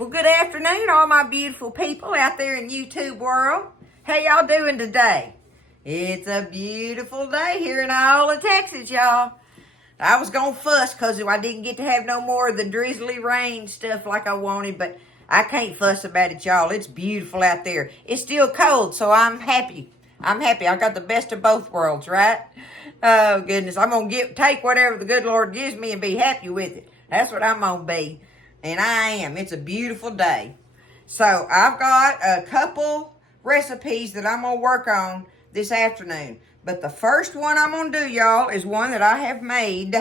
Well, good afternoon, all my beautiful people out there in YouTube world. How y'all doing today? It's a beautiful day here in Iola, Texas, y'all. I was going to fuss because I didn't get to have no more of the drizzly rain stuff like I wanted, but I can't fuss about it, y'all. It's beautiful out there. It's still cold, so I'm happy. I got the best of both worlds, right? Oh, goodness. I'm going to take whatever the good Lord gives me and be happy with it. That's what I'm going to be. And I am. It's a beautiful day. So I've got a couple recipes that I'm going to work on this afternoon. But the first one I'm going to do, y'all, is one that I have made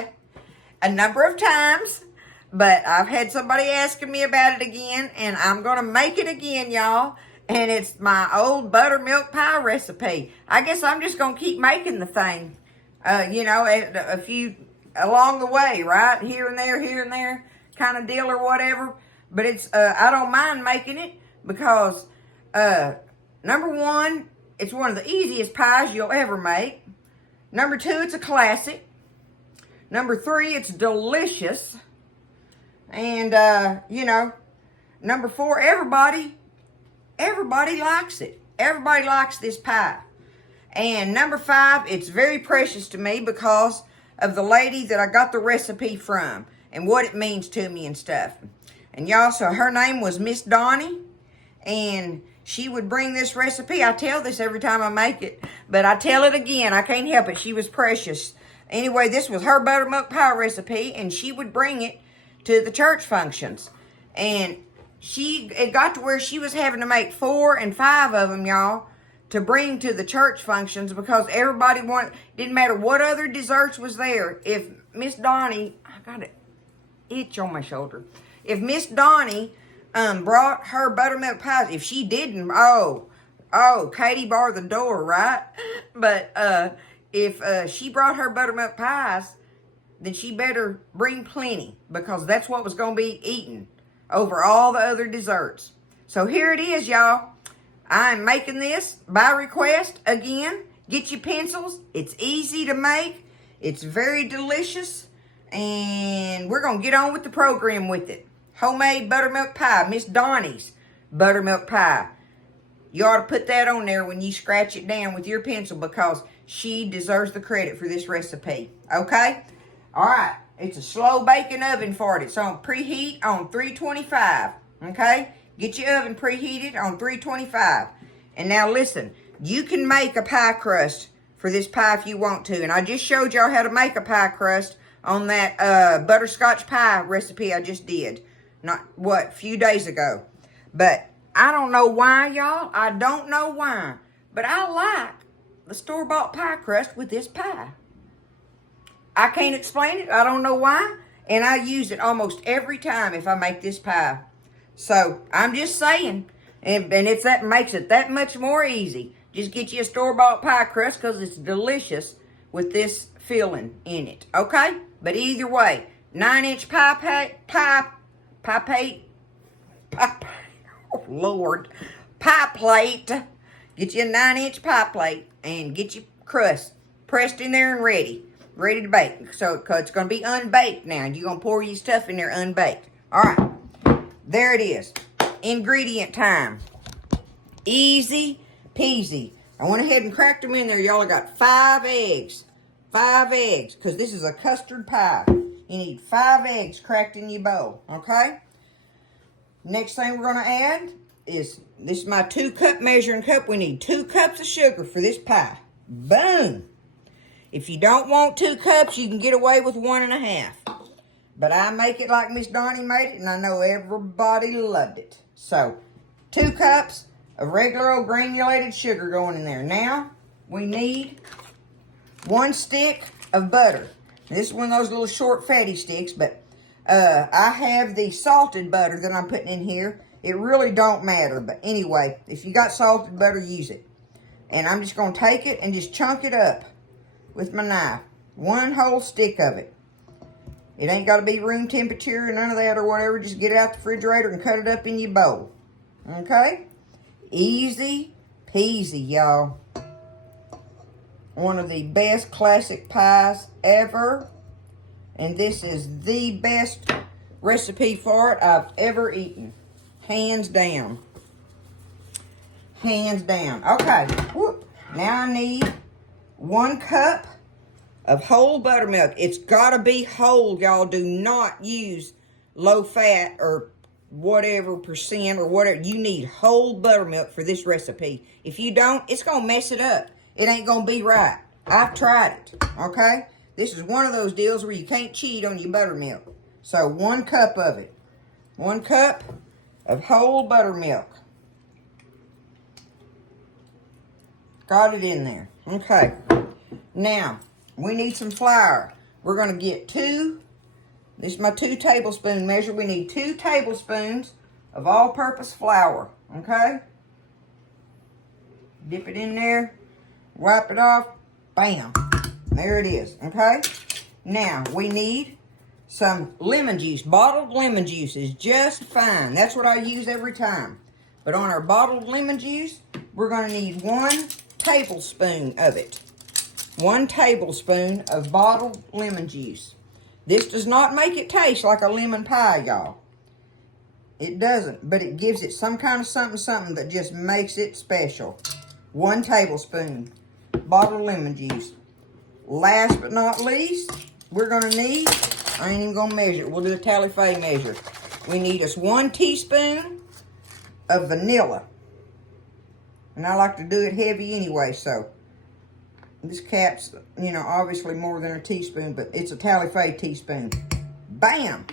a number of times. But I've had somebody asking me about it again. And I'm going to make it again, y'all. And it's my old buttermilk pie recipe. I guess I'm just going to keep making the thing. A few along the way, right? Here and there. Kind of deal or whatever, but it's I don't mind making it because number one, it's one of the easiest pies you'll ever make. Number two, it's a classic. Number three, it's delicious. And number four, everybody likes it. Everybody likes this pie. And number five, it's very precious to me because of the lady that I got the recipe from and what it means to me and stuff. And y'all, so her name was Miss Donnie, and she would bring this recipe. I tell this every time I make it, but I tell it again. I can't help it. She was precious. Anyway, this was her buttermilk pie recipe, and she would bring it to the church functions. And it got to where she was having to make 4 and 5 of them, y'all, to bring to the church functions because everybody didn't matter what other desserts was there. If Miss Donnie, I got it. Itch on my shoulder. If Miss Donnie brought her buttermilk pies, if she didn't, Katie barred the door, right? But if she brought her buttermilk pies, then she better bring plenty because that's what was going to be eaten over all the other desserts. So here it is, y'all. I'm making this by request again. Get your pencils. It's easy to make. It's very delicious. And we're going to get on with the program with it. Homemade buttermilk pie. Miss Donnie's buttermilk pie. You ought to put that on there when you scratch it down with your pencil because she deserves the credit for this recipe. Okay? All right. It's a slow baking oven for it. It's on preheat on 325. Okay? Get your oven preheated on 325. And now listen. You can make a pie crust for this pie if you want to. And I just showed y'all how to make a pie crust on that butterscotch pie recipe I just did. A few days ago. But I don't know why, y'all. I don't know why. But I like the store-bought pie crust with this pie. I can't explain it. I don't know why. And I use it almost every time if I make this pie. So, I'm just saying. And that makes it that much more easy. Just get you a store-bought pie crust because it's delicious with this filling in it. Okay? But either way, 9-inch pie plate. Get you a 9-inch pie plate and get your crust pressed in there and ready to bake. So it's going to be unbaked now. You're going to pour your stuff in there unbaked. All right, there it is. Ingredient time. Easy peasy. I went ahead and cracked them in there, y'all. I got 5 eggs. 5 eggs, because this is a custard pie. You need 5 eggs cracked in your bowl, okay? Next thing we're going to add is, this is my 2-cup measuring cup. We need 2 cups of sugar for this pie. Boom! If you don't want 2 cups, you can get away with 1.5. But I make it like Miss Donnie made it, and I know everybody loved it. So, 2 cups of regular old granulated sugar going in there. Now, we need 1 stick of butter. This is one of those little short fatty sticks, but I have the salted butter that I'm putting in here. It really don't matter, but anyway, if you got salted butter, use it. And I'm just going to take it and just chunk it up with my knife. 1 whole stick of it. It ain't got to be room temperature or none of that or whatever. Just get it out the refrigerator and cut it up in your bowl. Okay? Easy peasy, y'all. One of the best classic pies ever. And this is the best recipe for it I've ever eaten. Hands down. Hands down. Okay. Whoop. Now I need 1 cup of whole buttermilk. It's got to be whole, y'all. Do not use low fat or whatever percent or whatever. You need whole buttermilk for this recipe. If you don't, it's going to mess it up. It ain't going to be right. I've tried it, okay? This is one of those deals where you can't cheat on your buttermilk. So 1 cup of it. 1 cup of whole buttermilk. Got it in there. Okay. Now, we need some flour. We're going to get this is my 2 tablespoon measure. We need 2 tablespoons of all-purpose flour. Okay? Dip it in there. Wipe it off. Bam. There it is. Okay? Now, we need some lemon juice. Bottled lemon juice is just fine. That's what I use every time. But on our bottled lemon juice, we're going to need 1 tablespoon of it. 1 tablespoon of bottled lemon juice. This does not make it taste like a lemon pie, y'all. It doesn't, but it gives it some kind of something that just makes it special. 1 tablespoon bottled lemon juice. Last but not least, we're going to need, I ain't even going to measure it. We'll do a tally-fay measure. We need us 1 teaspoon of vanilla. And I like to do it heavy anyway, so this cap's, you know, obviously more than a teaspoon, but it's a tally-fay teaspoon. Bam!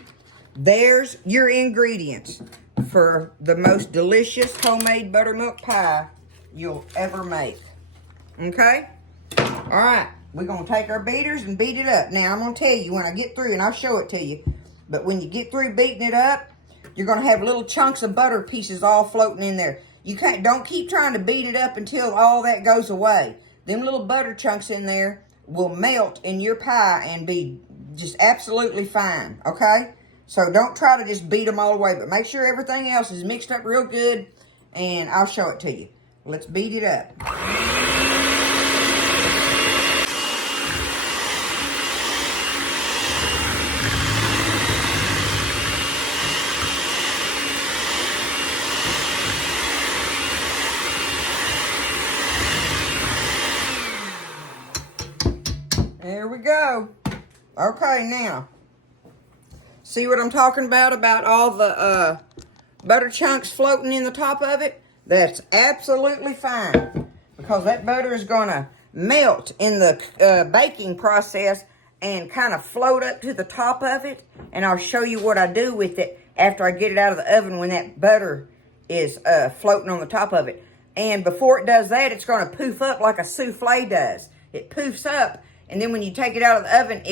There's your ingredients for the most delicious homemade buttermilk pie you'll ever make. Okay? All right. We're going to take our beaters and beat it up. Now, I'm going to tell you when I get through, and I'll show it to you, but when you get through beating it up, you're going to have little chunks of butter pieces all floating in there. Don't keep trying to beat it up until all that goes away. Them little butter chunks in there will melt in your pie and be just absolutely fine, okay? So don't try to just beat them all the way, but make sure everything else is mixed up real good, and I'll show it to you. Let's beat it up. There we go. Okay, now, see what I'm talking about all the butter chunks floating in the top of it? That's absolutely fine, because that butter is going to melt in the baking process and kind of float up to the top of it, and I'll show you what I do with it after I get it out of the oven when that butter is floating on the top of it. And before it does that, it's going to poof up like a souffle does. It poofs up, and then when you take it out of the oven,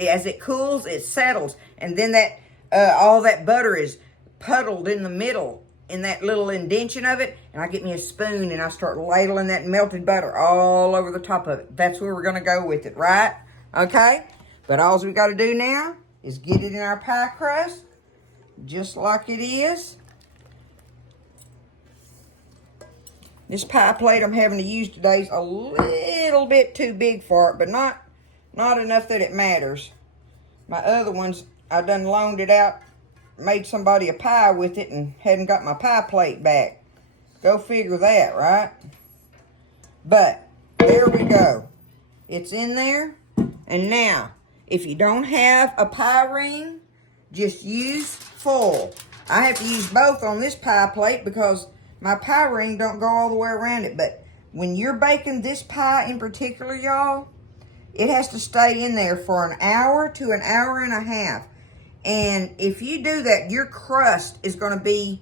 as it cools, it settles. And then that all that butter is puddled in the middle in that little indention of it. And I get me a spoon and I start ladling that melted butter all over the top of it. That's where we're going to go with it, right? Okay? But all we got to do now is get it in our pie crust, just like it is. This pie plate I'm having to use today is a little bit too big for it, but not enough that it matters. My other ones, I done loaned it out, made somebody a pie with it, and hadn't got my pie plate back. Go figure that, right? But there we go. It's in there. And now, if you don't have a pie ring, just use foil. I have to use both on this pie plate because my pie ring don't go all the way around it. But when you're baking this pie in particular, y'all, it has to stay in there for an hour to an hour and a half. And if you do that, your crust is going to be,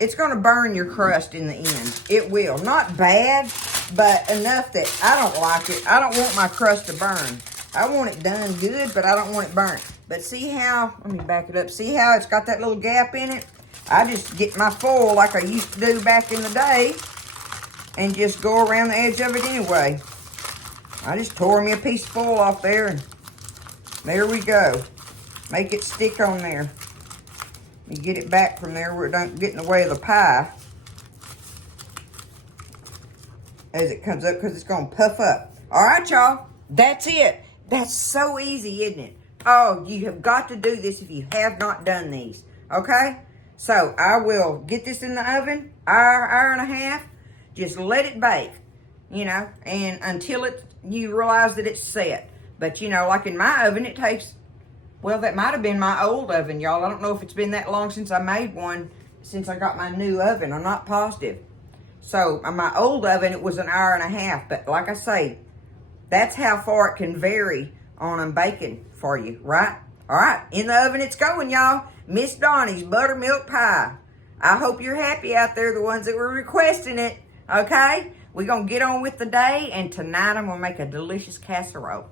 it's going to burn your crust in the end. It will. Not bad, but enough that I don't like it. I don't want my crust to burn. I want it done good, but I don't want it burnt. But see how, let me back it up. See how it's got that little gap in it? I just get my foil like I used to do back in the day and just go around the edge of it anyway. I just tore me a piece of foil off there, and there we go. Make it stick on there. You get it back from there where it don't get in the way of the pie as it comes up, because it's going to puff up. All right, y'all. That's it. That's so easy, isn't it? Oh, you have got to do this if you have not done these. Okay? So I will get this in the oven, hour and a half. Just let it bake, you know, and until you realize that it's set. But, you know, like in my oven, it takes, well, that might have been my old oven, y'all. I don't know if it's been that long since I made one, since I got my new oven. I'm not positive. So my old oven, it was an hour and a half. But like I say, that's how far it can vary on them baking for you, right? All right, in the oven it's going, y'all. Miss Donnie's Buttermilk Pie. I hope you're happy out there, the ones that were requesting it, okay? We're going to get on with the day, and tonight I'm going to make a delicious casserole.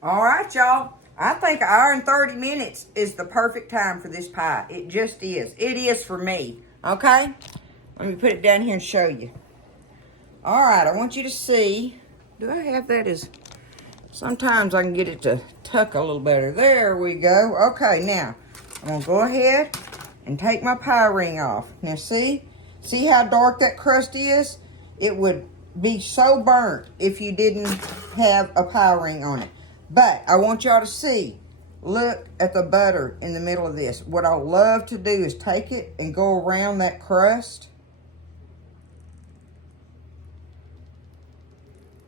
All right, y'all. I think an hour and 30 minutes is the perfect time for this pie. It just is. It is for me, okay? Let me put it down here and show you. All right, I want you to see. Do I have that as... Sometimes I can get it to tuck a little better. There we go. Okay, now, I'm going to go ahead and take my pie ring off. Now, see? See how dark that crust is? It would be so burnt if you didn't have a pie ring on it. But I want y'all to see. Look at the butter in the middle of this. What I love to do is take it and go around that crust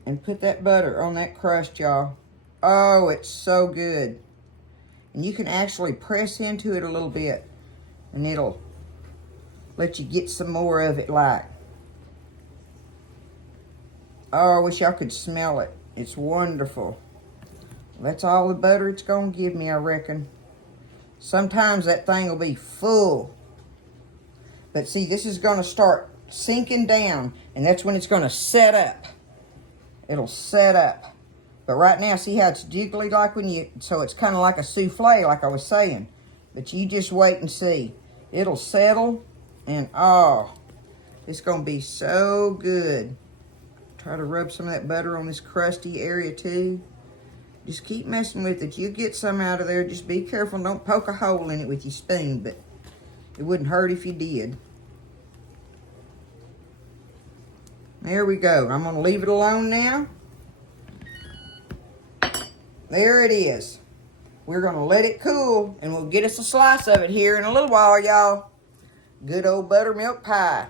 and put that butter on that crust, y'all. Oh, it's so good. And you can actually press into it a little bit, and it'll let you get some more of it like. Oh, I wish y'all could smell it. It's wonderful. That's all the butter it's going to give me, I reckon. Sometimes that thing will be full. But see, this is going to start sinking down, and that's when it's going to set up. It'll set up. But right now, see how it's jiggly like when you... So it's kind of like a souffle, like I was saying. But you just wait and see. It'll settle, and oh, it's going to be so good. Try to rub some of that butter on this crusty area too. Just keep messing with it. You get some out of there. Just be careful. Don't poke a hole in it with your spoon, but it wouldn't hurt if you did. There we go. I'm going to leave it alone now. There it is. We're going to let it cool, and we'll get us a slice of it here in a little while, y'all. Good old buttermilk pie.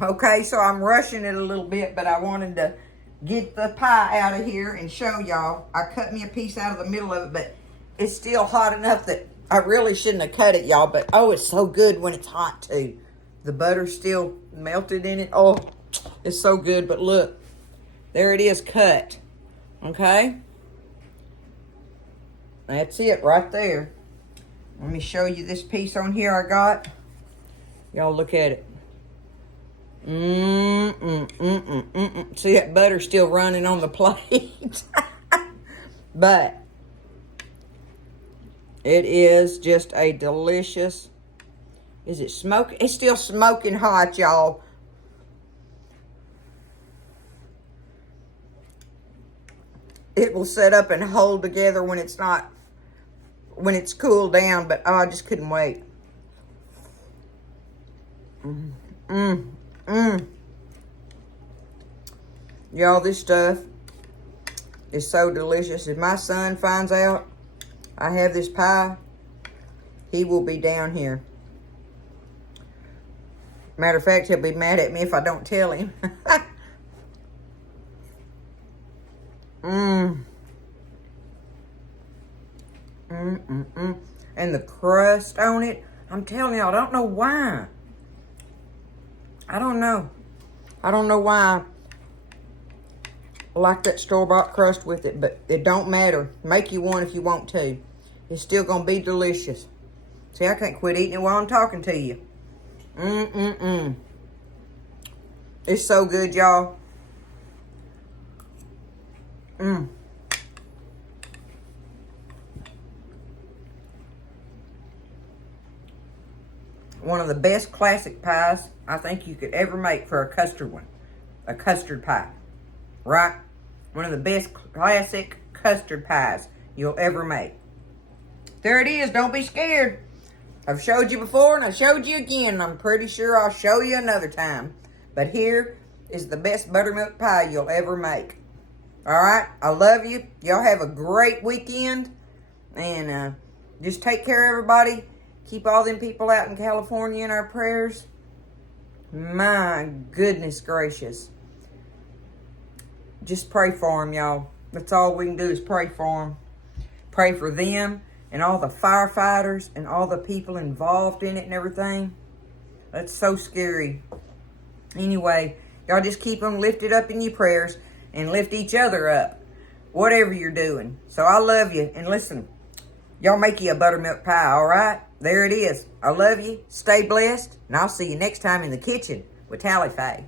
Okay, so I'm rushing it a little bit, but I wanted to get the pie out of here and show y'all. I cut me a piece out of the middle of it, but it's still hot enough that I really shouldn't have cut it, y'all. But, oh, it's so good when it's hot, too. The butter's still melted in it. Oh, it's so good. But look, there it is cut. Okay? That's it right there. Let me show you this piece on here I got. Y'all look at it. See that butter still running on the plate? But it is just a delicious... Is it smoking? It's still smoking hot, y'all. It will set up and hold together when it's not, when it's cooled down, but oh, I just couldn't wait. Y'all, this stuff is so delicious. If my son finds out I have this pie, he will be down here. Matter of fact, he'll be mad at me if I don't tell him. And the crust on it, I'm telling y'all, I don't know why. I don't know why I like that store-bought crust with it, but it don't matter. Make you one if you want to. It's still going to be delicious. See, I can't quit eating it while I'm talking to you. It's so good, y'all. One of the best classic pies I think you could ever make for a custard one. A custard pie. Right? One of the best classic custard pies you'll ever make. There it is. Don't be scared. I've showed you before and I showed you again. And I'm pretty sure I'll show you another time. But here is the best buttermilk pie you'll ever make. All right? I love you. Y'all have a great weekend. And just take care of everybody. Keep all them people out in California in our prayers. My goodness gracious. Just pray for them, y'all. That's all we can do is pray for them. Pray for them and all the firefighters and all the people involved in it and everything. That's so scary. Anyway, y'all just keep them lifted up in your prayers and lift each other up, whatever you're doing. So I love you. And listen, y'all make you a buttermilk pie, all right? There it is. I love you. Stay blessed. And I'll see you next time in the kitchen with Tally Faye.